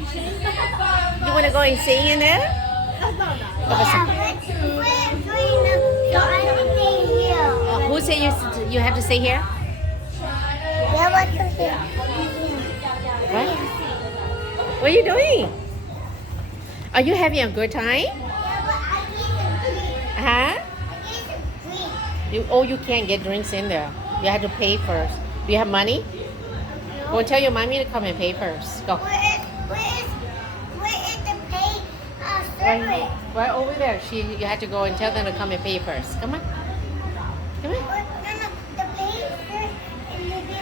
You want to go and sing in there? Who said you have to stay here? What? What are you doing? Are you having a good time? Huh? You can't get drinks in there. You have to pay first. Do you have money? Go and tell your mommy to come and pay first. Go. Where is the pay service? Right over there. You have to go and tell them to come and pay first. Come on. Come on. The pay first and maybe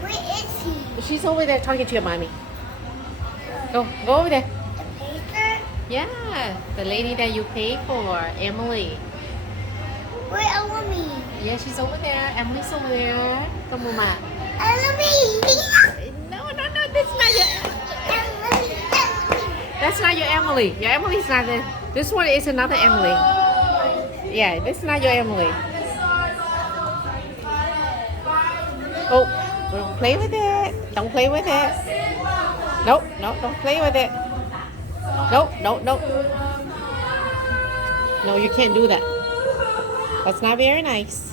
where is he? She's over there talking to your mommy. Go over there. The pay first? Yeah, the lady that you pay for, Emily. Where Emily? Yeah, she's over there. Emily's over there. Come on, ma. Emily. No, that's not your. That's not your Emily. Your Emily's not there. This one is another Emily. Yeah, this is not your Emily. Oh, don't play with it. Don't play with it. Nope, don't play with it. Nope. No, you can't do that. That's not very nice.